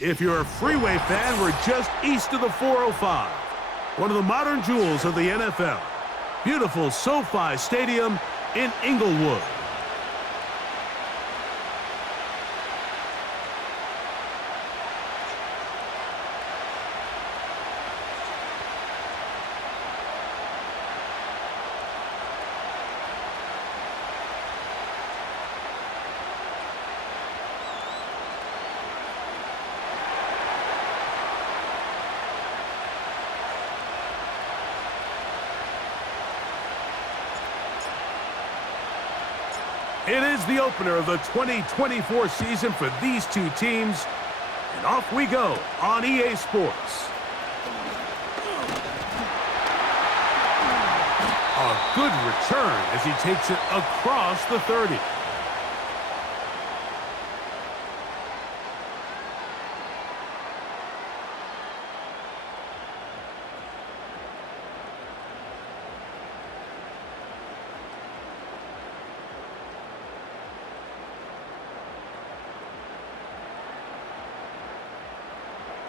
If you're a freeway fan, we're just east of the 405. One of the modern jewels of the NFL. Beautiful SoFi Stadium in Inglewood. It is the opener of the 2024 season for these two teams. And off we go on EA Sports. A good return as he takes it across the 30.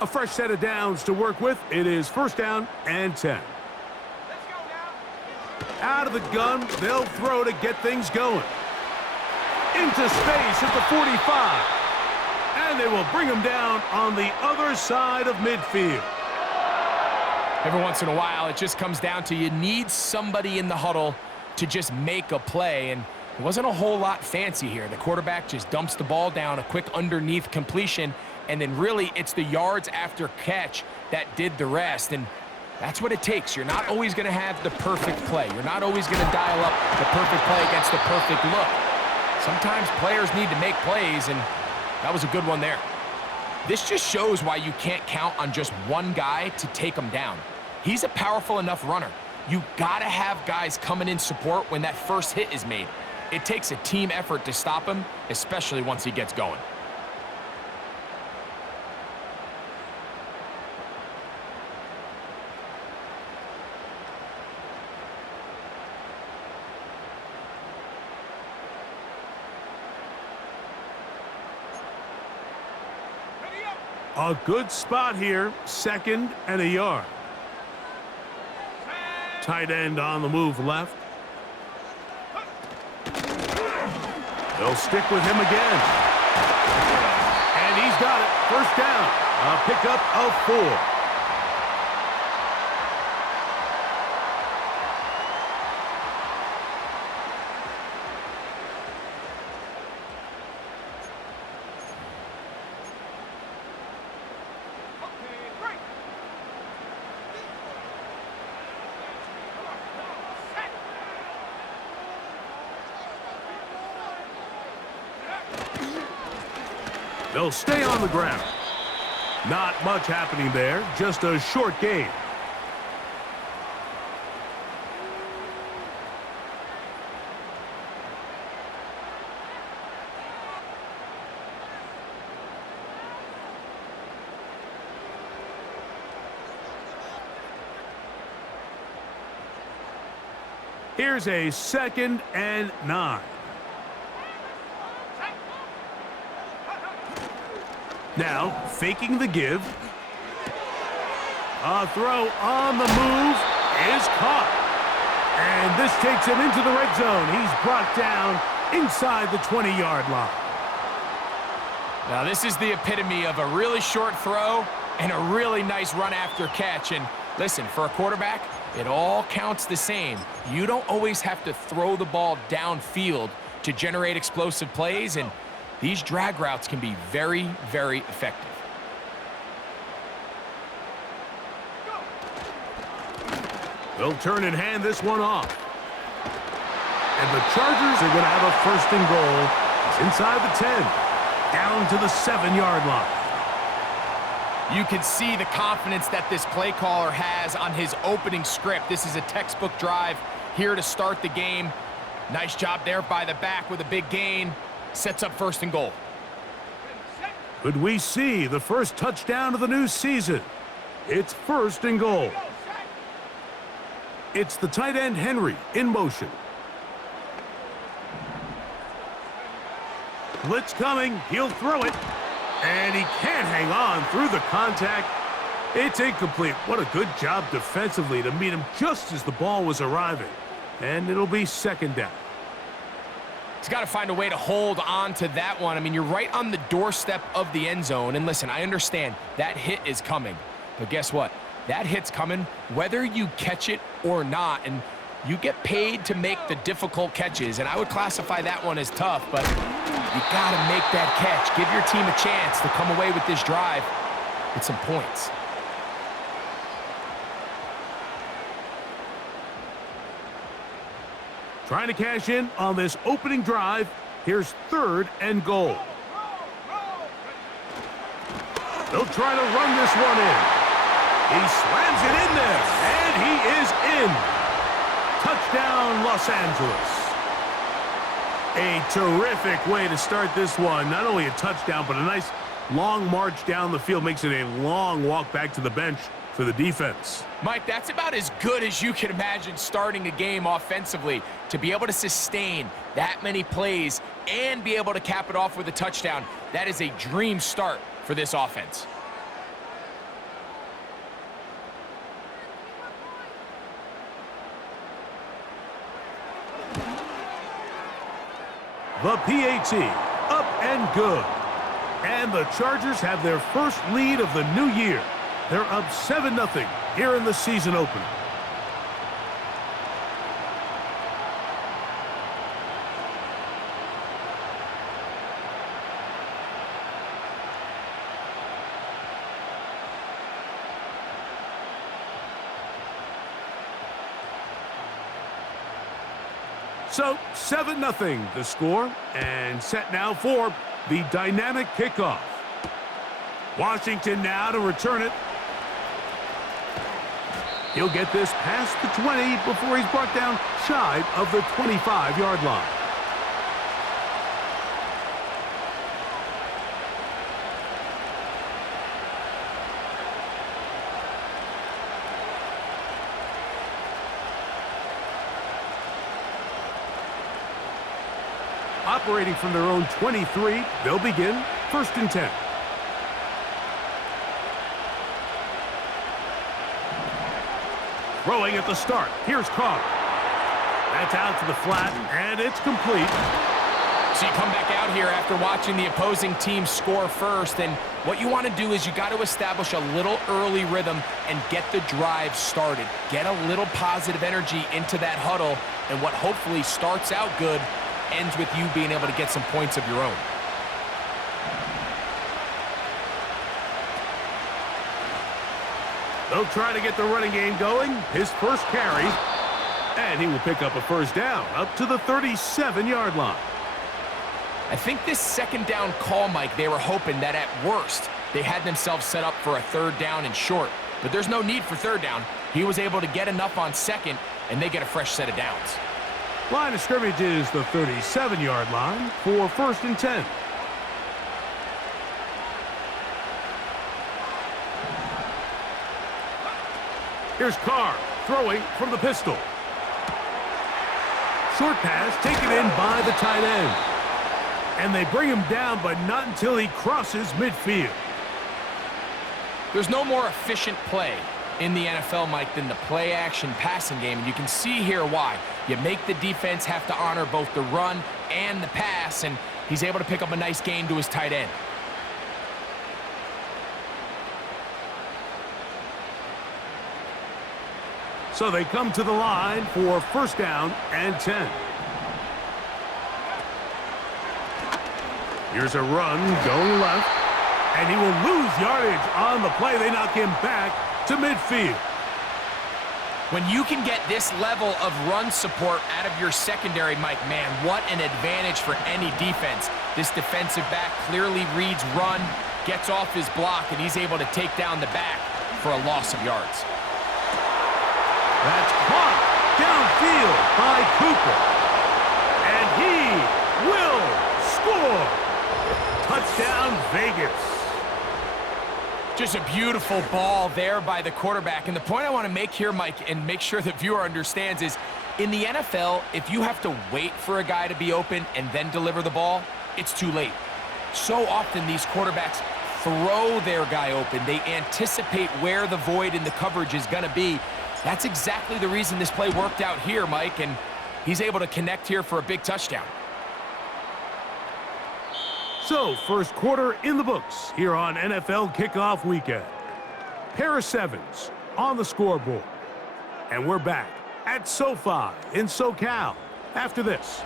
A fresh set of downs to work with. It is first down and 10. Let's go now. Out of the gun, they'll throw to get things going. Into space at the 45. And they will bring him down on the other side of midfield. Every once in a while, it just comes down to you need somebody in the huddle to just make a play. And it wasn't a whole lot fancy here. The quarterback just dumps the ball down, a quick underneath completion, and then really it's the yards after catch that did the rest. And that's what it takes. You're not always going to have the perfect play. You're not always going to dial up the perfect play against the perfect look. Sometimes players need to make plays, and that was a good one there. This just shows why you can't count on just one guy to take him down. He's a powerful enough runner. You got to have guys coming in support when that first hit is made. It takes a team effort to stop him, especially once he gets going. A good spot here, second and a yard. Tight end on the move left. They'll stick with him again. And he's got it. First down. A pickup of 4. They'll stay on the ground. Not much happening there, just a short gain. Here's a second and 9. Now, faking the give. A throw on the move is caught. And this takes him into the red zone. He's brought down inside the 20-yard line. Now, this is the epitome of a really short throw and a really nice run after catch. And listen, for a quarterback, it all counts the same. You don't always have to throw the ball downfield to generate explosive plays, and these drag routes can be very, very effective. They'll turn and hand this one off. And the Chargers are going to have a first and goal. It's inside the 10, down to the 7-yard line. You can see the confidence that this play caller has on his opening script. This is a textbook drive here to start the game. Nice job there by the back with a big gain. Sets up first and goal. Could we see the first touchdown of the new season? It's first and goal. It's the tight end Henry in motion. Blitz coming. He'll throw it. And he can't hang on through the contact. It's incomplete. What a good job defensively to meet him just as the ball was arriving. And it'll be second down. He's got to find a way to hold on to that one. I mean, you're right on the doorstep of the end zone. And listen, I understand that hit is coming. But guess what? That hit's coming whether you catch it or not. And you get paid to make the difficult catches. And I would classify that one as tough. But you got to make that catch. Give your team a chance to come away with this drive with some points. Trying to cash in on this opening drive. Here's 3rd and goal. They'll try to run this one in. He slams it in there, and he is in. Touchdown, Los Angeles. A terrific way to start this one. Not only a touchdown, but a nice long march down the field. Makes it a long walk back to the bench for the defense. Mike, that's about as good as you can imagine starting a game offensively. To be able to sustain that many plays and be able to cap it off with a touchdown, that is a dream start for this offense. The PAT, up and good. And the Chargers have their first lead of the new year. They're up 7-0 here in the season opener. So, 7-0 the score, and set now for the dynamic kickoff. Washington now to return it. He'll get this past the 20 before he's brought down shy of the 25-yard line. Operating from their own 23, they'll begin 1st and 10. Throwing at the start. Here's Carr. That's out to the flat, and it's complete. So you come back out here after watching the opposing team score first, and what you want to do is you got to establish a little early rhythm and get the drive started. Get a little positive energy into that huddle, and what hopefully starts out good ends with you being able to get some points of your own. They'll try to get the running game going. His first carry, and he will pick up a first down up to the 37-yard line. I think this second down call, Mike, they were hoping that at worst they had themselves set up for a 3rd down and short. But there's no need for 3rd down. He was able to get enough on 2nd, and they get a fresh set of downs. Line of scrimmage is the 37-yard line for 1st and 10. Here's Carr throwing from the pistol. Short pass taken in by the tight end. And they bring him down, but not until he crosses midfield. There's no more efficient play in the NFL, Mike, than the play-action passing game. And you can see here why. You make the defense have to honor both the run and the pass, and he's able to pick up a nice gain to his tight end. So they come to the line for 1st down and 10. Here's a run going left, and he will lose yardage on the play. They knock him back to midfield. When you can get this level of run support out of your secondary, Mike, man, what an advantage for any defense. This defensive back clearly reads run, gets off his block, and he's able to take down the back for a loss of yards. That's caught downfield by Cooper. And he will score. Touchdown, Vegas. Just a beautiful ball there by the quarterback. And the point I want to make here, Mike, and make sure the viewer understands is, in the NFL, if you have to wait for a guy to be open and then deliver the ball, it's too late. So often these quarterbacks throw their guy open. They anticipate where the void in the coverage is going to be. That's exactly the reason this play worked out here, Mike, and he's able to connect here for a big touchdown. So, first quarter in the books here on NFL Kickoff Weekend. Pair of sevens on the scoreboard. And we're back at SoFi in SoCal after this.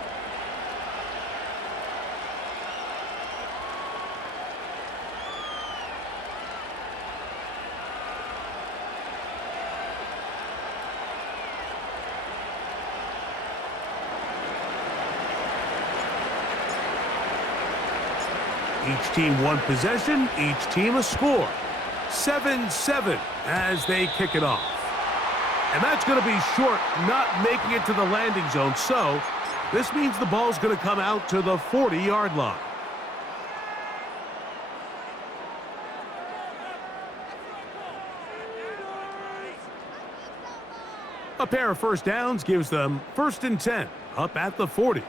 Each team one possession, each team a score. 7-7 as they kick it off. And that's going to be short, not making it to the landing zone. So this means the ball's going to come out to the 40-yard line. A pair of first downs gives them 1st and 10 up at the 40.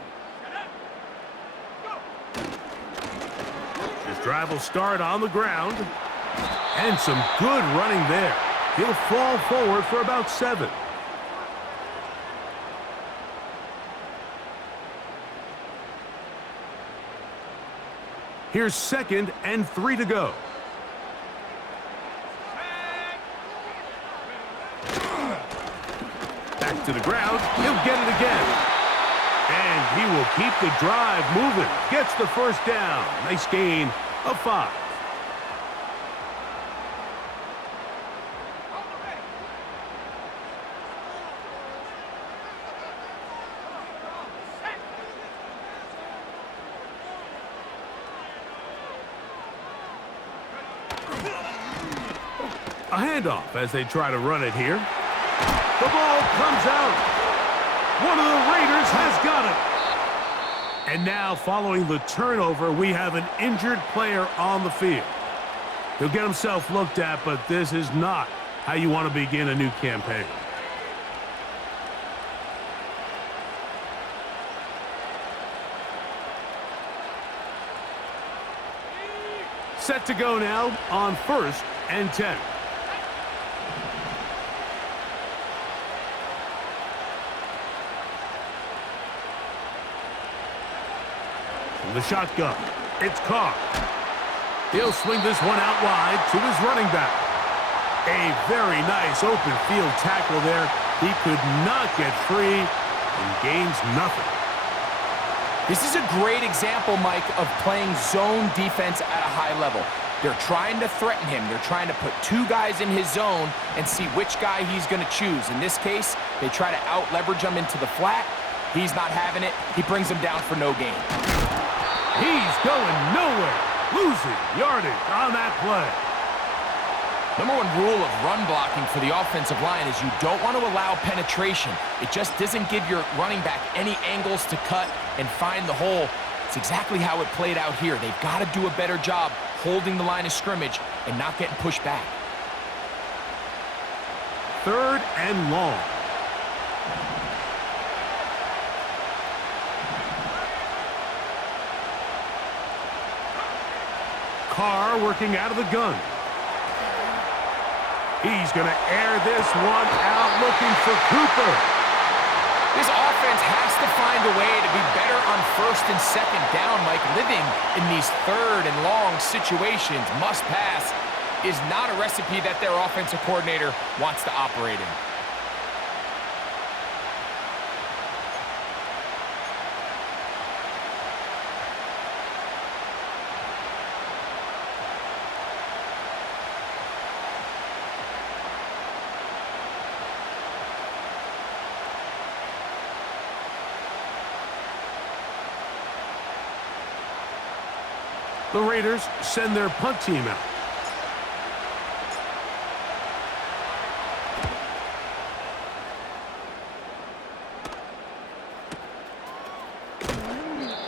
Drive will start on the ground. And some good running there. He'll fall forward for about 7. Here's 2nd and 3 to go. Back to the ground. He'll get it again. And he will keep the drive moving. Gets the first down. Nice gain of 5. A handoff as they try to run it here. The ball comes out. One of the Raiders has got it. And now, following the turnover, we have an injured player on the field. He'll get himself looked at, but this is not how you want to begin a new campaign. Set to go now on 1st and 10. The shotgun. It's Carr. He'll swing this one out wide to his running back. A very nice open field tackle there. He could not get free and gains nothing. This is a great example, Mike, of playing zone defense at a high level. They're trying to threaten him. They're trying to put 2 guys in his zone and see which guy he's going to choose. In this case, they try to out-leverage him into the flat. He's not having it. He brings him down for no gain. He's going nowhere. Losing yardage on that play. Number 1 rule of run blocking for the offensive line is you don't want to allow penetration. It just doesn't give your running back any angles to cut and find the hole. It's exactly how it played out here. They've got to do a better job holding the line of scrimmage and not getting pushed back. 3rd and long. Carr working out of the gun. He's going to air this one out, looking for Cooper. This offense has to find a way to be better on 1st and 2nd down, Mike. Living in these 3rd and long situations, must pass, is not a recipe that their offensive coordinator wants to operate in. The Raiders send their punt team out.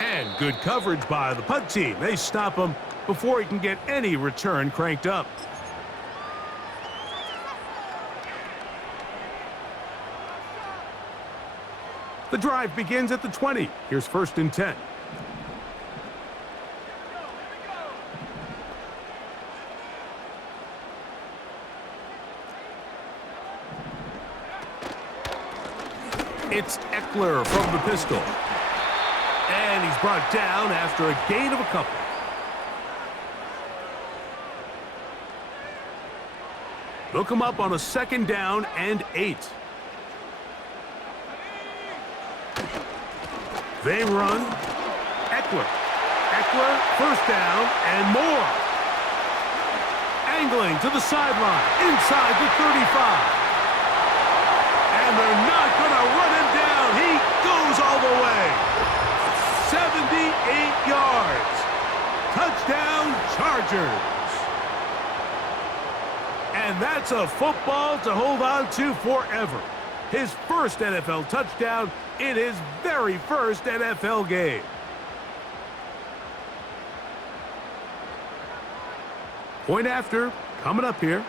And good coverage by the punt team. They stop him before he can get any return cranked up. The drive begins at the 20. Here's 1st and 10. It's Eckler from the pistol. And he's brought down after a gain of a couple. They'll come up on a 2nd down and 8. They run. Eckler. Eckler, 1st down and more. Angling to the sideline, inside the 35. And they're not going to run him down. He goes all the way. 78 yards. Touchdown, Chargers. And that's a football to hold on to forever. His first NFL touchdown in his very first NFL game. Point after, coming up here.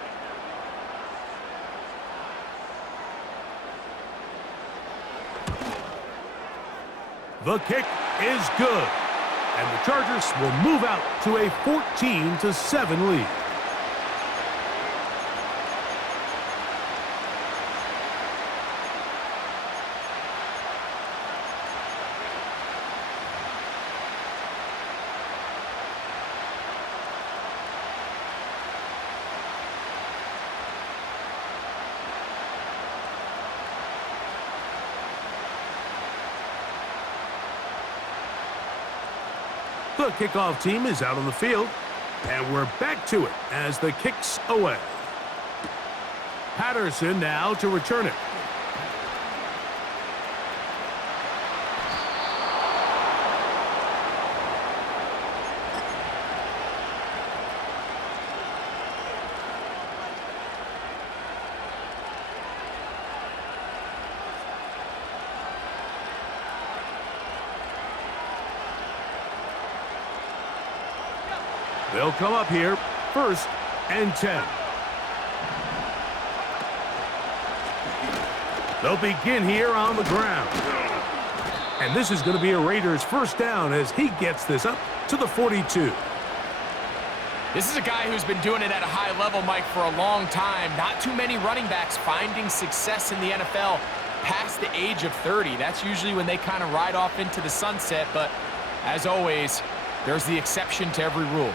The kick is good. And the Chargers will move out to a 14-7 lead. The kickoff team is out on the field, and we're back to it as the kick's away. Patterson now to return it. They'll come up here, 1st and 10. They'll begin here on the ground. And this is going to be a Raiders 1st down as he gets this up to the 42. This is a guy who's been doing it at a high level, Mike, for a long time. Not too many running backs finding success in the NFL past the age of 30. That's usually when they kind of ride off into the sunset. But as always, there's the exception to every rule.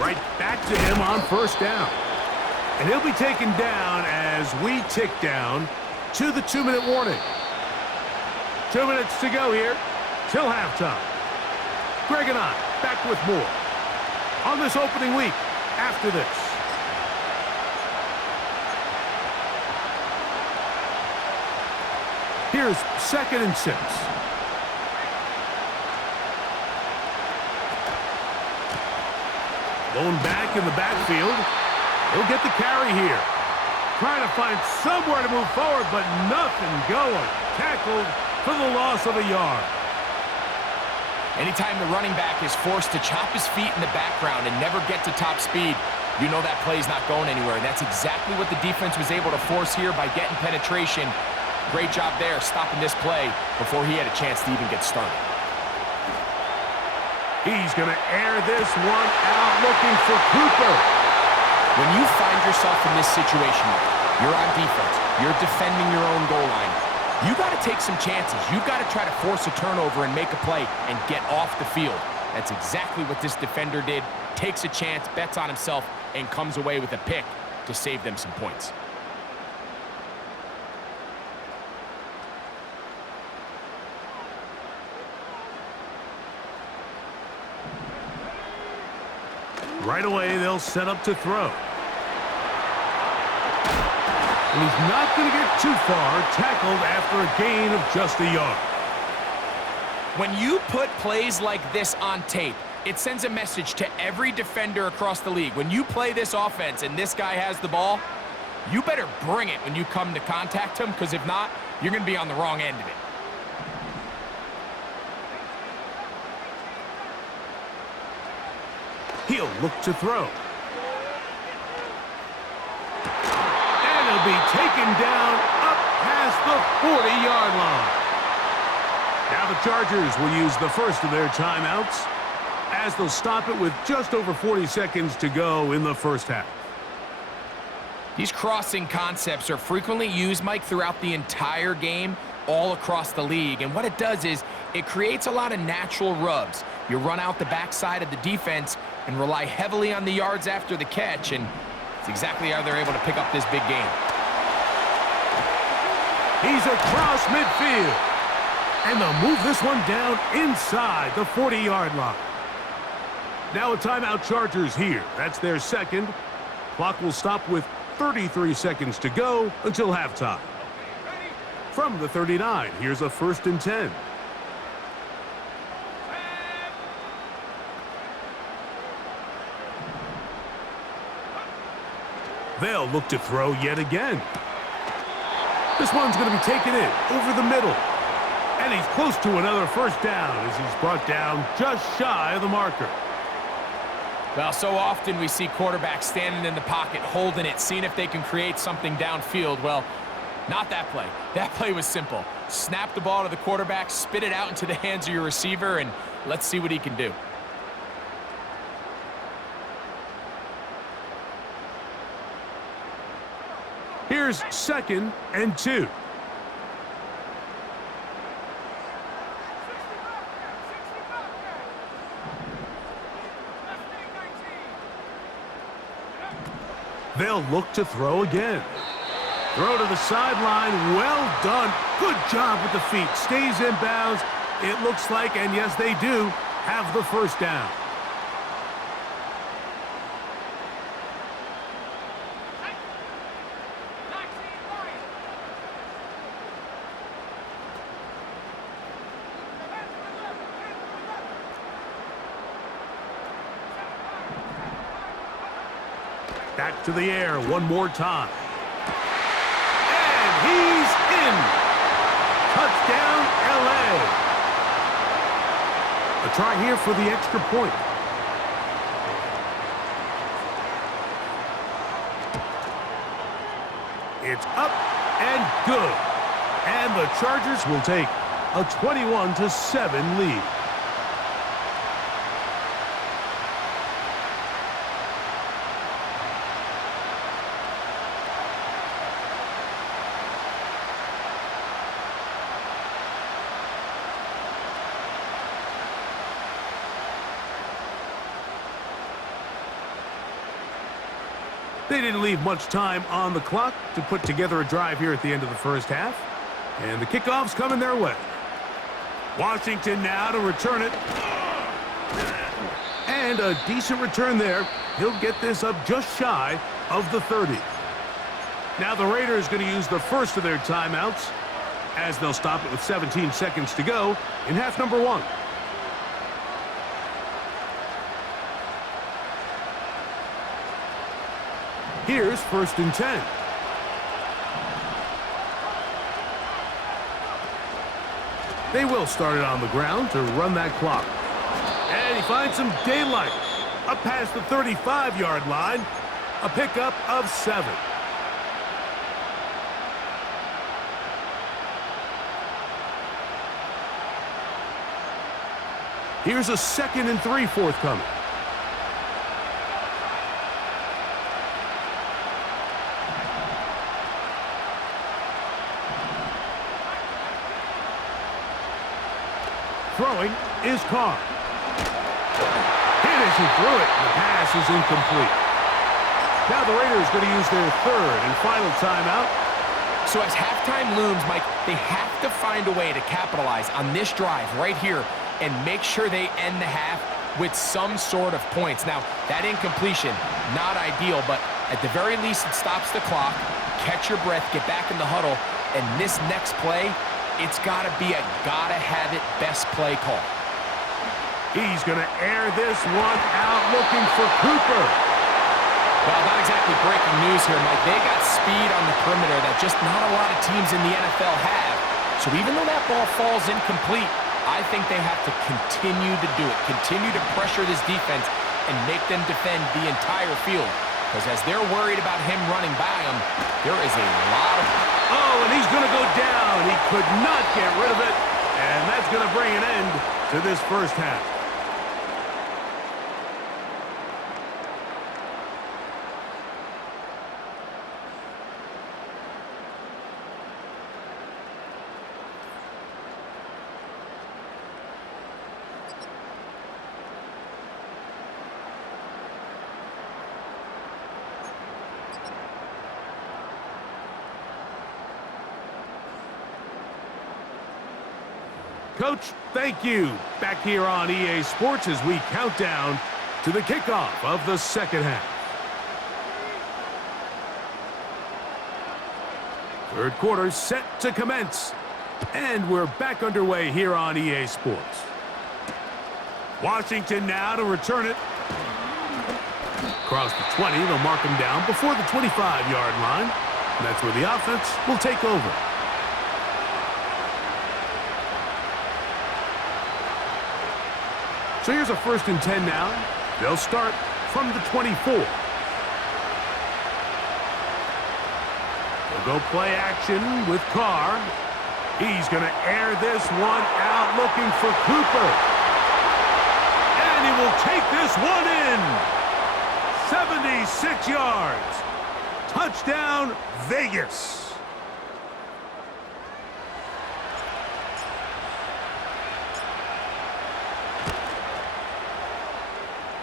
Right back to him on 1st down. And he'll be taken down as we tick down to the 2-minute warning. 2 minutes to go here till halftime. Greg and I back with more on this opening week after this. Here's 2nd and 6. Going back in the backfield. He'll get the carry here. Trying to find somewhere to move forward, but nothing going. Tackled for the loss of a yard. Anytime the running back is forced to chop his feet in the background and never get to top speed, you know that play's not going anywhere. And that's exactly what the defense was able to force here by getting penetration. Great job there stopping this play before he had a chance to even get started. He's going to air this one out, looking for Cooper. When you find yourself in this situation, you're on defense, you're defending your own goal line, you got to take some chances. You've got to try to force a turnover and make a play and get off the field. That's exactly what this defender did. Takes a chance, bets on himself, and comes away with a pick to save them some points. Right away, they'll set up to throw. And he's not going to get too far, tackled after a gain of just a yard. When you put plays like this on tape, it sends a message to every defender across the league. When you play this offense and this guy has the ball, you better bring it when you come to contact him, because if not, you're going to be on the wrong end of it. He'll look to throw. will be taken down up past the 40-yard line. Now the Chargers will use the first of their timeouts as they'll stop it with just over 40 seconds to go in the first half. These crossing concepts are frequently used, Mike, throughout the entire game, all across the league. And what it does is it creates a lot of natural rubs. You run out the backside of the defense and rely heavily on the yards after the catch, and it's exactly how they're able to pick up this big game. He's across midfield, and they'll move this one down inside the 40-yard line. Now a timeout, Chargers here. That's their second. Clock will stop with 33 seconds to go until halftime. From the 39, here's a 1st and 10. They'll look to throw yet again. This one's going to be taken in over the middle. And he's close to another first down as he's brought down just shy of the marker. Well, so often we see quarterbacks standing in the pocket, holding it, seeing if they can create something downfield. Well, not that play. That play was simple. Snap the ball to the quarterback, spit it out into the hands of your receiver, and let's see what he can do. Here's 2nd and 2. They'll look to throw again. Throw to the sideline. Well done. Good job with the feet. Stays in bounds. It looks like, and yes, they do, have the first down. Back to the air one more time. And he's in. Touchdown, LA. A try here for the extra point. It's up and good. And the Chargers will take a 21-7 lead. They didn't leave much time on the clock to put together a drive here at the end of the first half. And the kickoff's coming their way. Washington now to return it. And a decent return there. He'll get this up just shy of the 30. Now the Raiders going to use the first of their timeouts as they'll stop it with 17 seconds to go in half number 1. Here's 1st and 10. They will start it on the ground to run that clock. And he finds some daylight up past the 35-yard line. A pickup of 7. Here's a 2nd and 3 forthcoming. Throwing is Carr. Hit as he threw it. The pass is incomplete. Now the Raiders going to use their 3rd and final timeout. So as halftime looms, Mike, they have to find a way to capitalize on this drive right here and make sure they end the half with some sort of points. Now, that incompletion, not ideal, but at the very least it stops the clock. Catch your breath, get back in the huddle, and this next play, it's got to be a gotta-have-it best play call. He's going to air this one out looking for Cooper. Well, not exactly breaking news here, Mike. They got speed on the perimeter that just not a lot of teams in the NFL have. So even though that ball falls incomplete, I think they have to continue to do it, continue to pressure this defense and make them defend the entire field. because as they're worried about him running by them, there is a lot of... Oh, and he's going to go down. He could not get rid of it, and that's going to bring an end to this first half. Coach, thank you. Back here on EA Sports as we count down to the kickoff of the second half. Third quarter set to commence. And we're back underway here on EA Sports. Washington now to return it. Across the 20, they'll mark him down before the 25-yard line. And that's where the offense will take over. So here's a 1st and 10 now. They'll start from the 24. They'll go play action with Carr. He's going to air this one out looking for Cooper. And he will take this one in. 76 yards. Touchdown, Vegas.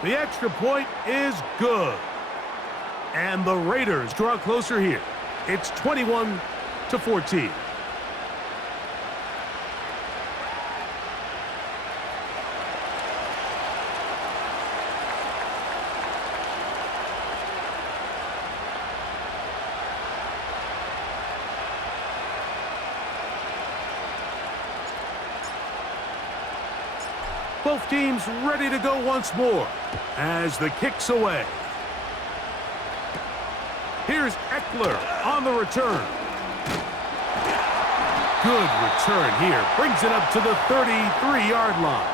The extra point is good. And the Raiders draw closer here. It's 21-14. Both teams ready to go once more as the kick's away. Here's Eckler on the return. Good return here. Brings it up to the 33-yard line.